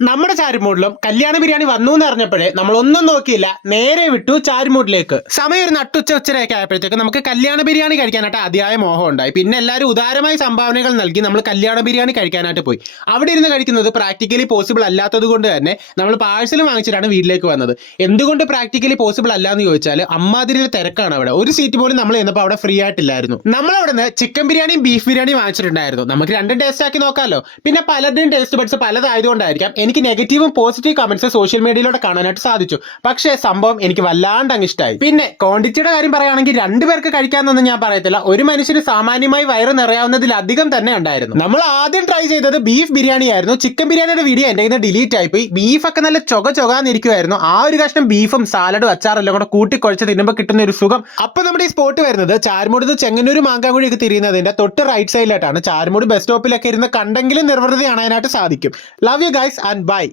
നമ്മുടെ ചാരുമൂടിലും കല്യാണ ബിരിയാണി വന്നു എന്ന് അറിഞ്ഞപ്പോഴേ നമ്മൾ ഒന്നും നോക്കിയില്ല, നേരെ വിട്ടു ചാരുമൂടിലേക്ക്. സമയം ഒരു ഉച്ചരയൊക്കെ ആയപ്പോഴത്തേക്ക് നമുക്ക് കല്യാണ ബിരിയാണി കഴിക്കാനായിട്ട് അതിയായ മോഹം ഉണ്ടായി. പിന്നെ എല്ലാവരും ഉദാരമായി സംഭാവനകൾ നൽകി നമ്മൾ കല്യാണ ബിരിയാണി കഴിക്കാനായിട്ട് പോയി. അവിടെ ഇരുന്ന് കഴിക്കുന്നത് പ്രാക്ടിക്കലി പോസിബിൾ അല്ലാത്തത് കൊണ്ട് തന്നെ നമ്മൾ പാഴ്സൽ വാങ്ങിച്ചിട്ടാണ് വീട്ടിലേക്ക് വന്നത്. എന്തുകൊണ്ട് പ്രാക്ടിക്കലി പോസിബിൾ അല്ല എന്ന് ചോദിച്ചാൽ അമ്മാതിരി തിരക്കാണ് അവിടെ. ഒരു സീറ്റ് പോലും നമ്മൾ ചെന്നപ്പോൾ അവിടെ ഫ്രീ ആയിട്ടില്ലായിരുന്നു. നമ്മൾ അവിടെ നിന്ന് ചിക്കൻ ബിരിയാണിയും ബീഫ് ബിരിയാണിയും വാങ്ങിച്ചിട്ടുണ്ടായിരുന്നു. നമുക്ക് രണ്ടും ടേസ്റ്റ് ആക്കി നോക്കാമല്ലോ. പിന്നെ പലരുടെയും ടേസ്റ്റ് ബഡ്സ് പലതായതുകൊണ്ടായിരിക്കാം എനിക്ക് നെഗറ്റീവും പോസിറ്റീവ് കമന്റ്സ് സോഷ്യൽ മീഡിയയിലൂടെ കാണാനായിട്ട് സാധിച്ചു. പക്ഷേ സംഭവം എനിക്ക് വല്ലാണ്ട് അങ്ങ് ഇഷ്ടമായി. പിന്നെ ക്വാണ്ടിറ്റിയുടെ കാര്യം പറയുകയാണെങ്കിൽ രണ്ടുപേർക്ക് കഴിക്കാമെന്നൊന്നും ഞാൻ പറയത്തില്ല. ഒരു മനുഷ്യന് സാമാന്യമായി വയറ് നിറയാവുന്നതിലധികം തന്നെ ഉണ്ടായിരുന്നു. നമ്മൾ ആദ്യം ട്രൈ ചെയ്തത് ബീഫ് ബിരിയാണി ആയിരുന്നു. ചിക്കൻ ബിരിയാണിയുടെ വീഡിയോ എൻ്റെ കയ്യിൽ നിന്ന് ഡിലീറ്റ് ആയിപ്പോയി. ബീഫൊക്കെ നല്ല ചൊകാന്നിരിക്കുമായിരുന്നു. ആ ഒരു കഷ്ണം ബീഫും സാലഡും അച്ചാറെല്ലാം കൂടെ കൂട്ടിക്കുഴച്ച് തിന്നുമ്പോൾ കിട്ടുന്ന ഒരു സുഖം. അപ്പൊ നമ്മുടെ ഈ സ്പോട്ട് വരുന്നത് ചാരുമൂട് ചെങ്ങന്നൂർ മാങ്കാങ്കുഴിയൊക്കെ തിരിയുന്നതിന്റെ തൊട്ട് റൈറ്റ് സൈഡിലായിട്ടാണ്. ചാരുമൂട് ബസ് സ്റ്റോപ്പിലൊക്കെ ഇരുന്ന് കണ്ടെങ്കിലും നിർവൃതി കാണാനായിട്ട് സാധിക്കും. Love you guys and by.